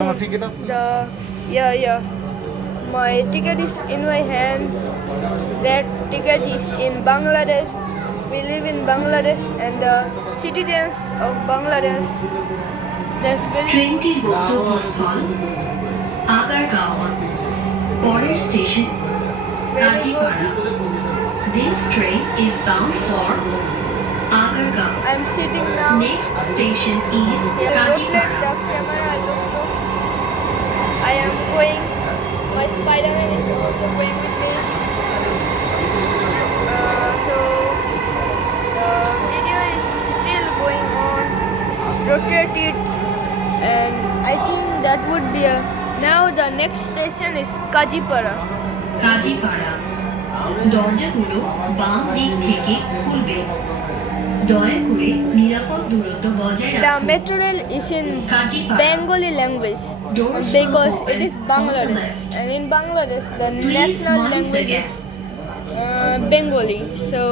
Yeah. My ticket is in my hand. That ticket is in Bangladesh. We live in Bangladesh and the citizens of Bangladesh. That's very ট্রেনটি গন্তব্যস্থল আগারগাঁও পরের station very good. Kazipara This train is bound for Agargaon. I'm sitting now. Next station is Here, rotate Kajipara. the camera. Look. I am going. My Spider-Man is also going with me. So the video is still going on. Rotate it, and I think that would be a. Now the next station is Kajipara. Kazipara দরজাগুলো বাম দিক থেকে খুলবে দয়া করে নিরাপদ দূরত্ব বজায় The রাখুন metro rail is in Kajipara. Bengali language Doors because will it is open Bangladesh, on the left. and in Bangladesh the Please national mind the language gap. is Bengali. So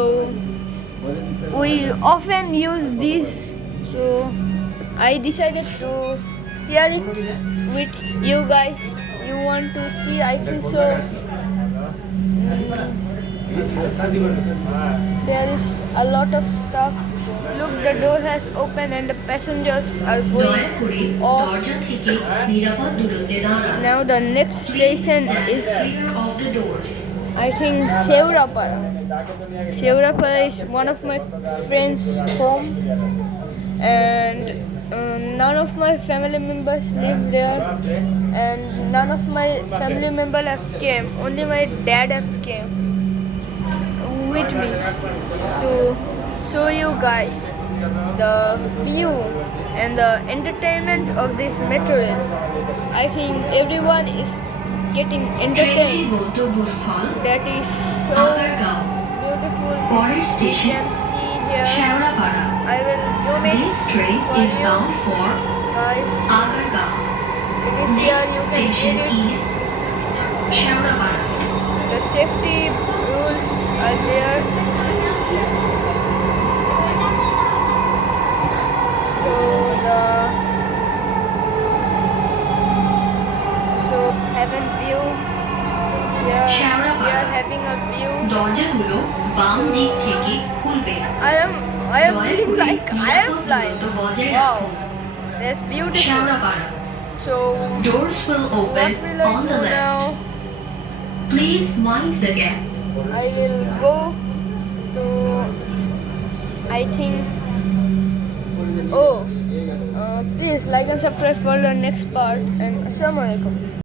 we often use this. So I decided to share it with you guys. You want to see? I think so. There is a lot of stuff. Look, the door has opened and the passengers are দয়া করে going off. দরজা থেকে নিরাপদ দূরত্বে দাঁড়ান Now the next station is, Clear of the doors. I think, Seurapara. Seurapara is one of my friends' home, and none of my family members live there, and none of my family members have came. Only my dad have came with me to show you guys the view and the entertainment of this metro rail. I think everyone is getting ট্রেনটি entertained. গন্তব্যস্থল That is so Agargaon beautiful. পরের You station can see here. Shewrapara I will zoom in This train for is you bound for guys. Agargaon. It is here. You can Station read it. is Shewrapara The safety rules are there. So having view. Here we are having a view. দরজাগুলো বাম দিক থেকে খুলবে I am feeling like I am flying. Wow, that's beautiful. Shewrapara So Doors will open what will I on the do left. now? Please mind the gap. I will go to, I think, please like and subscribe for the next part, and Assalamualaikum.